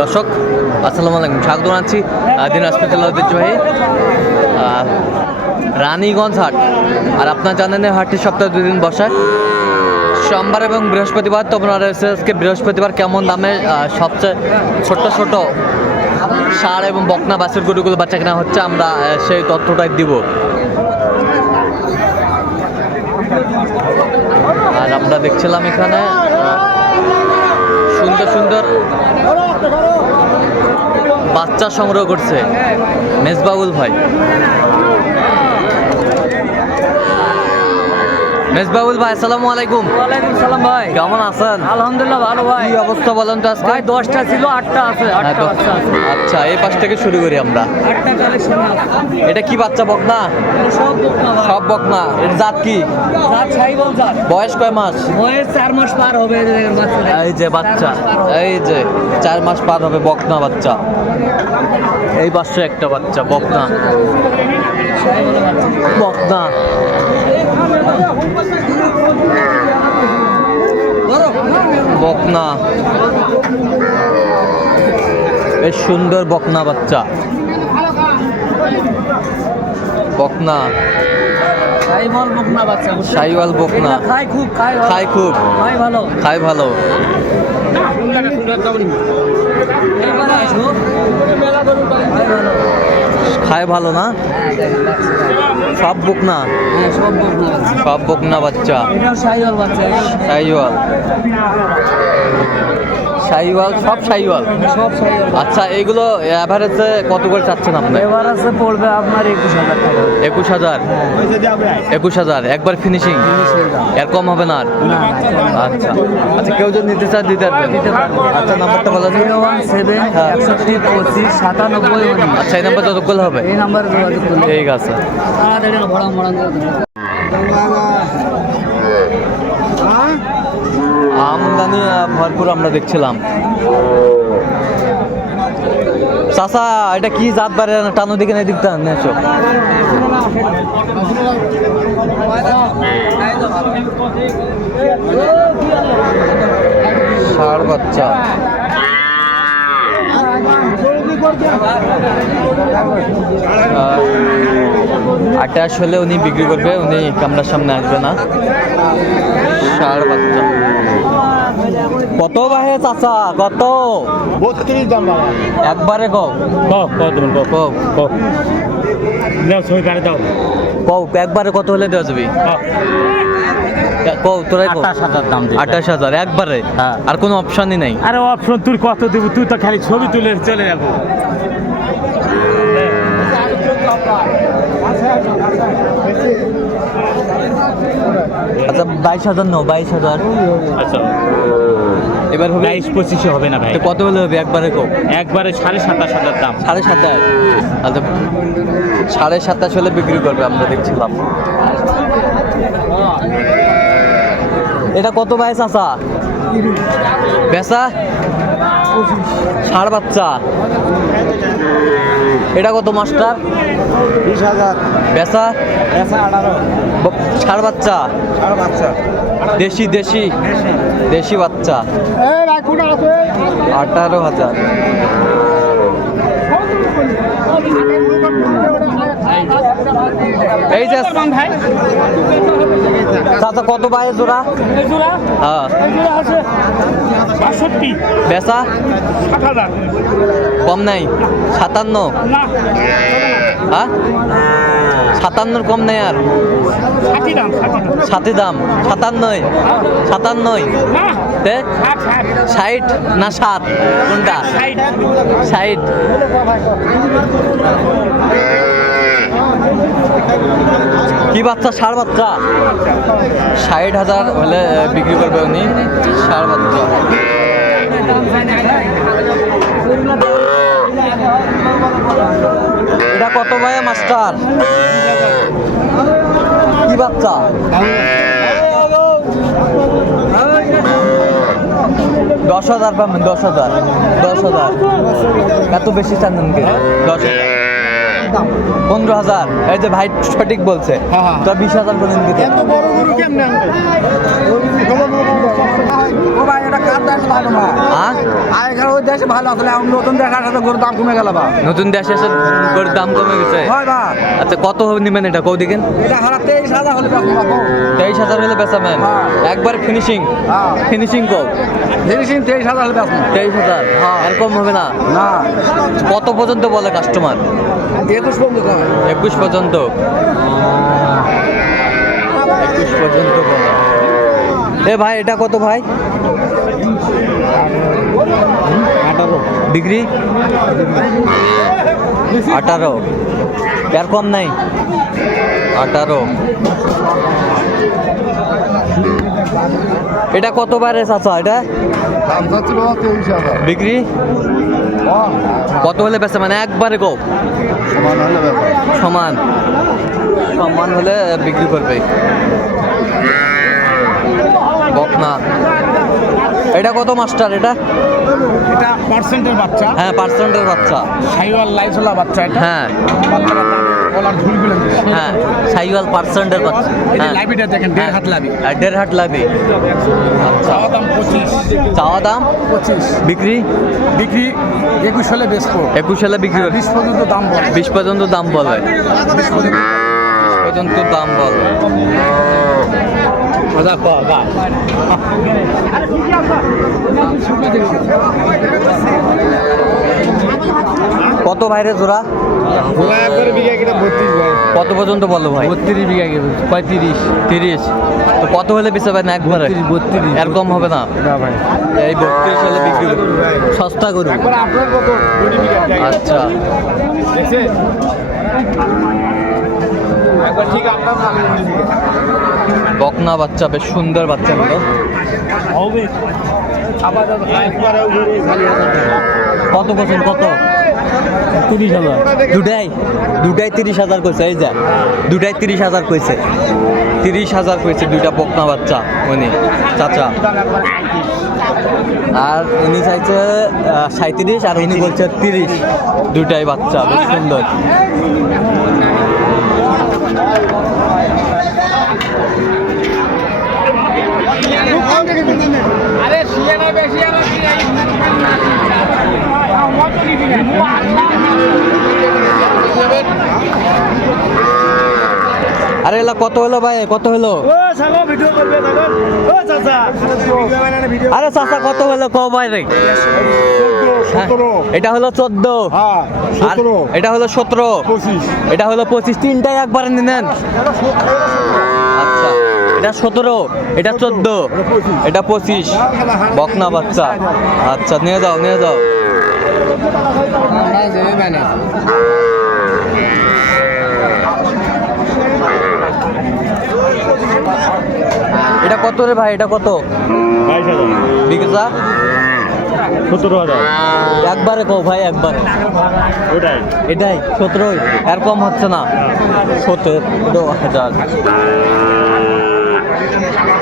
দর্শক, আসসালামু আলাইকুম। স্বাগত জানাচ্ছি দিনাজপুর জেলা ঐতিহ্যবাহী রানীগঞ্জ হাট। আর আপনার জানেন হাটটি সপ্তাহে দুদিন বসায় সোমবার এবং বৃহস্পতিবার, তো আপনারা আজকে বৃহস্পতিবার, কেমন দামে সবচেয়ে ছোট্ট ছোট সার এবং বকনা বাসের গরুগুলো বাচ্চা কেনা হচ্ছে, আমরা সেই তথ্যটাই দিব। আর আমরা দেখছিলাম এখানে সুন্দর সুন্দর। বাচ্চা সংগ্রহ করছে মেজবাউল ভাই। মেজবাউল ভাই আসসালামু আলাইকুম। ওয়ালাইকুম সালাম ভাই। কেমন আছেন? আলহামদুলিল্লাহ ভালো ভাই। কি অবস্থা বলেন তো আজকে? ভাই দশটা ছিল আটটা আছে হ্যাঁ, আটটা তো- বাচ্চা আছে। আচ্ছা এই পাশ থেকে শুরু করি আমরা। আটটা কালেকশন আছে এটা কি বাচ্চা বকনা? সব বকনা সব বকনা। এর জাত কি? জাত সাইবল জাত। বয়স কয় মাস? বয়স চার মাস পার হবে এই যে বাচ্চা। এই যে চার মাস পার হবে বকনা বাচ্চা। এই পাশে একটা বাচ্চা বকনা। সাইবলের বকনা বকনা বেশ সুন্দর বকনা বাচ্চা। বকনা বাচ্চা? সাইওয়াল বকনা খায় খুব। খায় খুব। খায় ভালো। খাই ভালো। আসো। খায় ভালো না। সব বুক না? সব বুক না বাচ্চা? সাইওয়াল সাইওয়াল সব সাইওয়াল সব আচ্ছা এগুলো অ্যাভারেজে কত করে চাচ্ছেন আপনি? এবার পড়বে আপনার একুশ হাজার টাকা। একুশ হাজার? একুশ হাজার একবার ফিনিশিং এর কম হবে না আর? আচ্ছা। আচ্ছা কেউ যদি নিতে চায় দিতে পারবেন আচ্ছা নাম্বারটা বলা। জিরো ওয়ান সেভেন হ্যাঁ। একষট্টি পঁচিশ সাতানব্বই আচ্ছা এই নাম্বার যতগুলো হবে? এই নাম্বারে ঠিক আছে। আমদানি ভরপুর আমরা দেখছিলাম। চাচা, এটা কি জাত বাড়ে টানো দিকে না দিকটা নেছো ষাড় বাচ্চা। আটাশ হলে উনি বিক্রি করবে উনি ক্যামেরার সামনে আসবে না। ষাড় বাচ্চা। কত বাহে চাচা? কত? বত্রিশ দাম একবারে কও। কও একবারে কত হলে দেওয়া যাবে? তোরাই কও আঠাশ হাজার দাম দিই আঠাশ হাজার একবারে? হ্যাঁ। আর কোনো অপশনই নাই? আরে অপশন তুই কত দিব? তুই তো খালি ছবি তুলে চলে যাব। আচ্ছা বাইশ হাজার বাইশ হাজার। আচ্ছা। এবার হবে? বাইশ পঁচিশে হবে না ভাই। কত হলে হবে? একবারে কও। একবারে সাড়ে সাতাশ হাজার দাম। সাড়ে সাতাশ? আচ্ছা সাড়ে সাতাশ হলে বিক্রি করবে আমরা দেখছিলাম। এটা কত বাইশ আসা বেসা ষাড় বাচ্চা। এটা কত মাস্টার? বিশ হাজার। আঠারো। ষাড় বাচ্চা। বাচ্চা। দেশি দেশি? দেশি। বাচ্চা। আঠারো হাজার। এই যে কত বাইরে জোড়া? হ্যাঁ। বেসা কম নাই। সাতান্ন। হ্যাঁ? সাতান্নর কম নেই আর। ষাটি দাম। সাতান্নই। সাতান্নই। ষাট না সাত? কোনটা? ষাট। কি বাচ্চা? ষাড় বাচ্চা? ষাট হাজার হলে বিক্রি করবে উনি। ষাড় বাচ্চা। এটা কত ভাই মাস্টার? কি বাচ্চা? দশ হাজার পাবেন, দশ হাজার। দশ হাজার। এত বেশি চান দশ হাজার। দাম? পনেরো হাজার। এই যে ভাই সঠিক বলছে। হ্যাঁ, হ্যাঁ। তো বিশ হাজার বলেন দিতে এত বড় গরু কেমনে হ্যাঁ? নতুন গরুর দাম কমে গেল নতুন দেশে এসে গরুর দাম কমে গেছে। আচ্ছা কত নেবেন এটা? কৌ দিকেন তেইশ হাজার হলে বেচাবেন। একবার ফিনিশিং ফিনিশিং কো ফিনিশিং তেইশ হাজার হলে তেইশ হাজার। এরকম হবে না? না। কত পর্যন্ত বলে কাস্টমার একুশ পর্যন্ত কম একুশ পর্যন্ত? একুশ পর্যন্ত এ ভাই এটা কত ভাই? আঠারো। ডিগ্রি আঠারো। এর কম নাই? আঠারো। এটা কত বারে চাচা এটা? বিক্রি? কত হলে বেচা মানে একবারে কম সমান হলে সমান। সমান হলে বিক্রি করবে। না এটা কত মাস্টার এটা? এটা পার্সেন্টের বাচ্চা। হ্যাঁ পার্সেন্টের বাচ্চা। সাইওয়াল লাইসোলা বাচ্চা এটা। হ্যাঁ। হ্যাঁ সাইওয়াল পার্সেন্টের কথা। হ্যাঁ। লাইবিটা দেখেন দেড় হাত আর দেড় হাট লাগবে আচ্ছা। চাওয়া দাম পঁচিশ। চাওয়া দাম? পঁচিশ। বিক্রি? বিক্রি একুশ হলে বেশ একুশ সালে বিক্রি বিশ পর্যন্ত দাম বলে। বিশ পর্যন্ত দাম বলে। পর্যন্ত দাম বলে কত ভাইরে জোড়া? কত পর্যন্ত বলো ভাই? বত্রিশ বিঘা পঁয়ত্রিশ। তিরিশ। তো কত হলে বেচা না একবার বত্রিশ এরকম হবে না? না ভাই। এই বত্রিশ হলে বিক্রি করবে সস্তা জায়গা। আচ্ছা দেখছেন একবার ঠিক আপনার নামে কুড়ি বিঘা বকনা বাচ্চা বেশ সুন্দর বাচ্চা গুলো হবে। আবার একবার ঘুরে খালি কত বছর কত? তিরিশ হাজার। দুটাই দুটাই তিরিশ হাজার কইছে এই যা। দুটাই তিরিশ হাজার কইছে। তিরিশ হাজার কইছে দুইটা বকনা বাচ্চা উনি চাচা। আর উনি চাইছে সাঁত্রিশ আর উনি বলছে তিরিশ। দুটাই বাচ্চা বেশ সুন্দর। আরে শিয়ানা বেশি আরে এলা কত হলো ভাই? কত হলো? ও সাগো ভিডিও করবে সাগো। ও চাচা। ভিডিও আরে চাচা কত হলো? ক ভাই রে। এটা হলো চোদ্দ। হ্যাঁ সতেরো। এটা হলো সতেরো। পঁচিশ। এটা হলো পঁচিশ। তিনটাই একবারে নিলেন আচ্ছা। এটা সতেরো, এটা চোদ্দ, এটা পঁচিশ। বকনা বাচ্চা। আচ্ছা নিয়ে যাও নিয়ে যাও। এটা কত রে ভাই? এটা কত? একবারে কো ভাই, একবারে। এটাই, সতেরোই। আর কম হচ্ছে না। সতেরো, হাজার। Thank you.